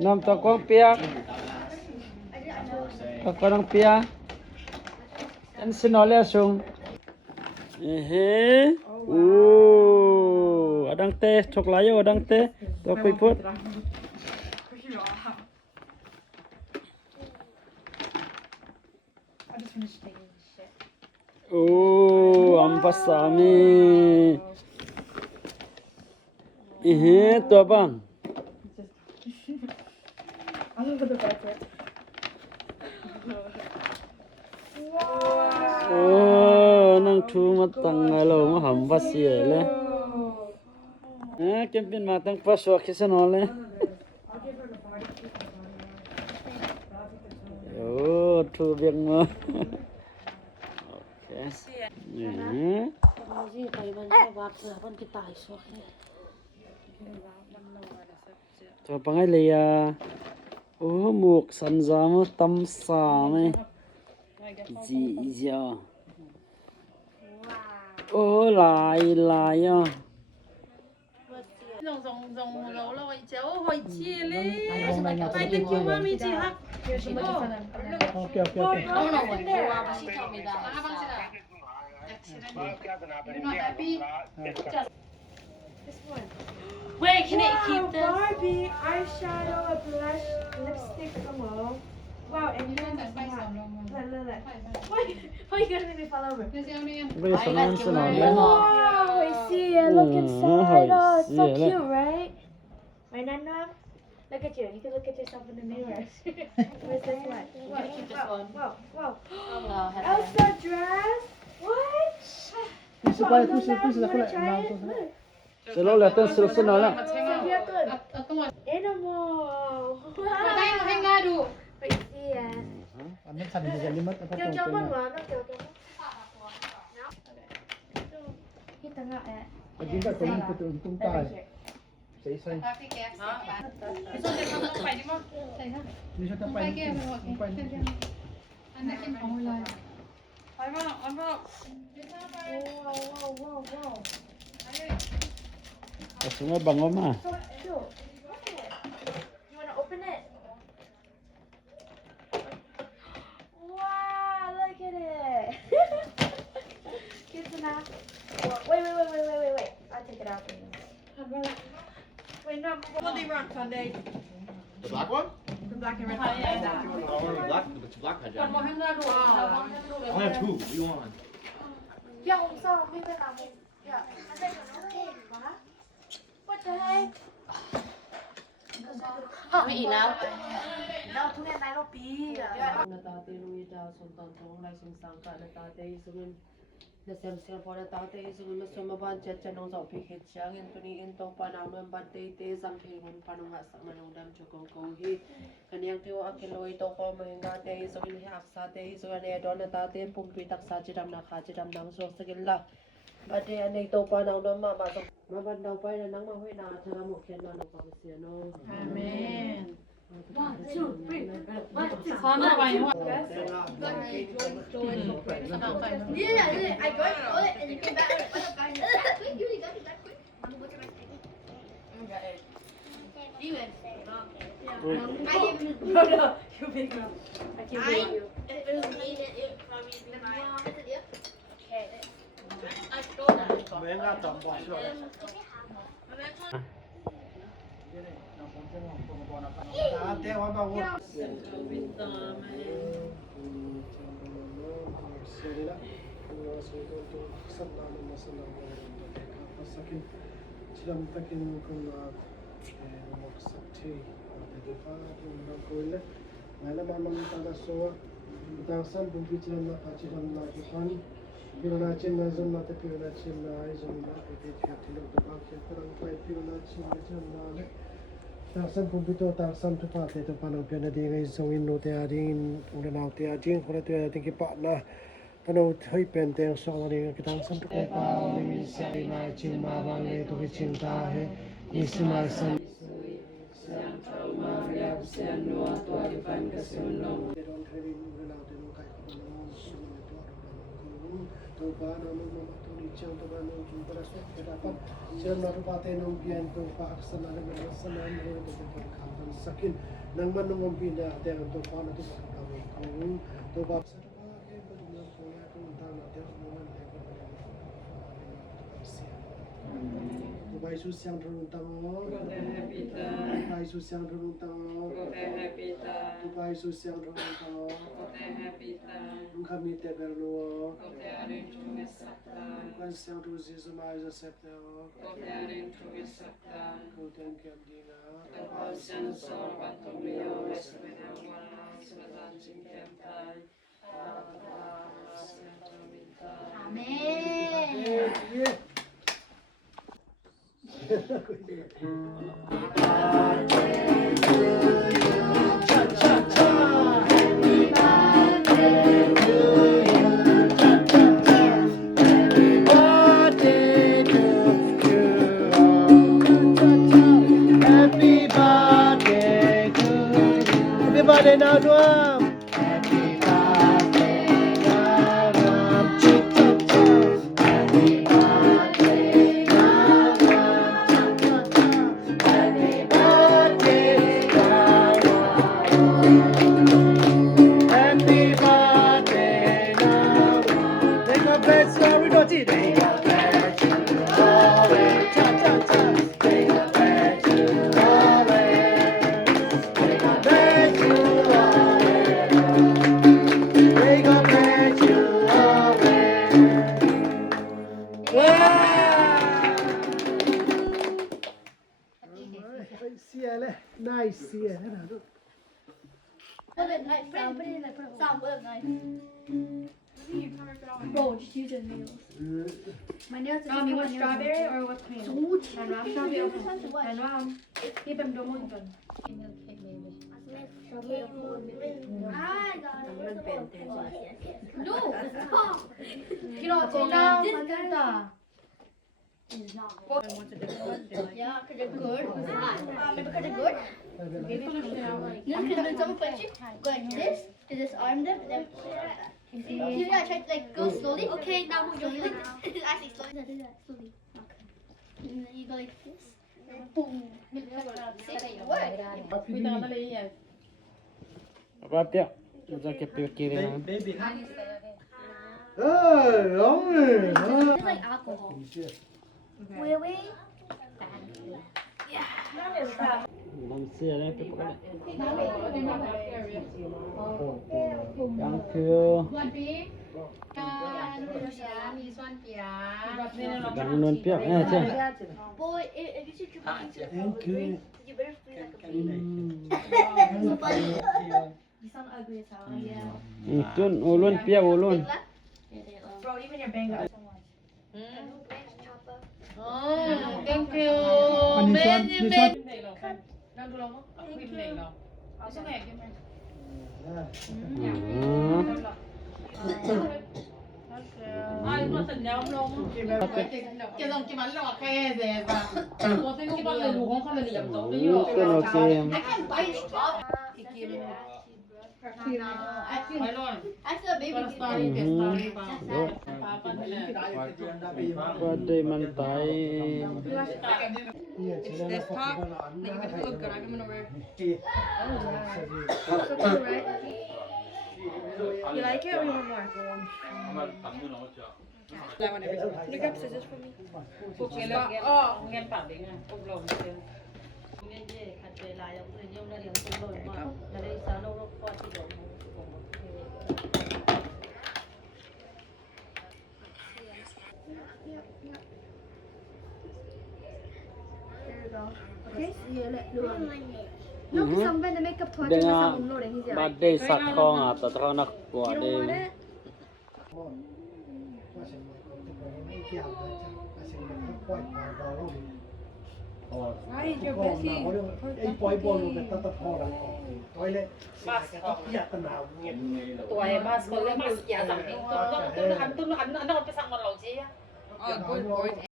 Nam to kong piak. Ako ng pia. Yan sinole asung. Adang teh choklayo adang teh. To kuiput. Ampas sami. To bang. Nang thu matang alo ma hambas ye le. Kempin matang paswa kisanole. Thu biang mo. Okay. To pangai le ya. Muk san za mo tam sa me. Ji ja. Lai lai à. Rồng lâu lâu vậy cháu hồi chia lên. Ai tên kêu mà mình chỉ học. Okay. Oh no, what? She told me that. You're not happy? Just this one. Wait, can it keep this? Barbie eyeshadow, a blush, lipstick, come Wow, and you don't have look. Why you gonna make me fall over? Wow, I see it. Look inside. Oh, it's so cute, right? Right, Nuam? Look at you. You can look at yourself in the mirror. Where's this one? I'm gonna keep this one. Whoa. Oh, Elsa dress? What? Push it. Try it. Look. Selo letan selo nala. Animal. Wait, see it. Ano sabi niya limot apa Kêu cho con vào, nó kêu cho con. Kita nga eh. Pag ka kung putong tayo. Say. This one just come by đi mà. Ni siya tapay. Anh đã kiếm phòng rồi. Phải mà, ăn vào. Wow. Kasi nga bango ma. So cute. You wanna open it? Wow, look at it. Cute enough. Wait. I'll take it out for you. Wait, no. What do you want Sunday? The black one? The black and red. Black pad Còn một jam. em ra đủ. I only have two. What do you want? Yeah, hôm sau mình phải làm một. Yeah, anh đây nó okay quá. What the heck? Vị nào? Nó thu này nó bí. Natate lui da son tan tong lai sing sang ka natate sungun na sem sem for natate sungun na soma ban chat chat nong zau phi khet chang en tuni in to pa na nom ban te te sam phi ngon pa nong ha sang nong dam chu ko hi kanyang teo akeloi to ko mahenga te sungun hi aksa te sungun ne don natate pum pi tak sa chi dam na kha chi dam nang so sagin la ba te anei to pa na nom ma to ma ban dau pai na nang ma hoi na thara mo khen na no ka sia no Amen. 1, 2, 3. Sana ba yun? Yeah, I got it and you came back. Quick, you got it back quick. I'm going to my thing. You win. I gave him the no, you big girl. I can't believe you. It was me that it from me. Okay. I stole that. May nga tambo siya. Ate wa ba wo. Silam takin kun maksakti defa koile ngala mamang tada so dasan bumpi chilam na pachilam na kan pirona chin na zon na te pirona chin na ai zon na te tilo to pa ke parang pai pirona chin na chin na le dasan bumpi to dasan to pa te to panang pena di ngai zong in no te adin ula na te adin khore te adin ki pa na Ano thoi pen teng so ni kitang san to pa ni sai na chin ma bang le to ki chin ta he ni si ma san san thau ma ya sen no to ai pan ka sen no they don't have in without no kai ko no so to pa na mo ma to Richard to run on to the rest of the Sir not about no pian to Pax and other Saman or the Captain Sakin, Nangan no Pina, there to follow to come to Box. Tupai susiang terutama, tupai susiang terutama, tupai susiang terutama, kami teberlo, bukan siang tu Yesus mais accepta, kau tengok dina, Amin. Everybody now, Nuam. Happy birthday, Nuam. Happy birthday, Nuam. Happy birthday, Nuam. Happy birthday, Nuam. Take a bed, sorry, don't eat. Take a bed, always. Cha cha cha. Take a bed, always. Take a bed, take a bed, nice, yeah. Put it like some of nice. Bro, just use your nails. My nails are You want strawberry or what cream? Sweet. Strawberry or Nuam? Keep them doing good. No, stop. You know, Maganda. It's not good. Yeah, because they're good. Maybe because they're good. No, because someone puts you go like this to disarm them. Then yeah, try to like go slowly. Okay, now move slowly like this. Actually, slowly. Do that slowly. Okay. And then you go like this. Boom. See, it worked. Batia, usa que piquire. Baby, Hey, yummy. It's like alcohol. Really? Làm xưa đấy, tôi có. Thank you. Đang luôn piếc nghe chưa? Boy, if you should Thank you. you better feel like a baby. You sound ugly as hell. Yeah. Tuân, ô luôn piếc ô luôn. Bro, even your bang. Thank you. Đang đồ không? Quên này nó. Số này cái này. Ai mà tình nhau luôn. Cái dòng cái bánh là khe dè và. Có thêm cái bánh là đủ không là điểm tốt đấy. Tuân ok em. I can't buy this stuff. Phải luôn. Actually, a baby Para can story cái story ba. Papa nila. Birthday man tay. It's desktop. Like if it's good, I come over. You like it or you want more? Can you grab scissors for me? Okay, look. Nghe bảo đấy nha. Ôm lồng chưa? Okay, yeah, let do No, because some when the makeup touch Dengan some no then he's birthday sat kong atau terang nak buat deh. Why is your bestie? Tuổi mà số lượng mà giả giảm thì tôi nó ăn tôi nó phải sang một lẩu chứ. Good.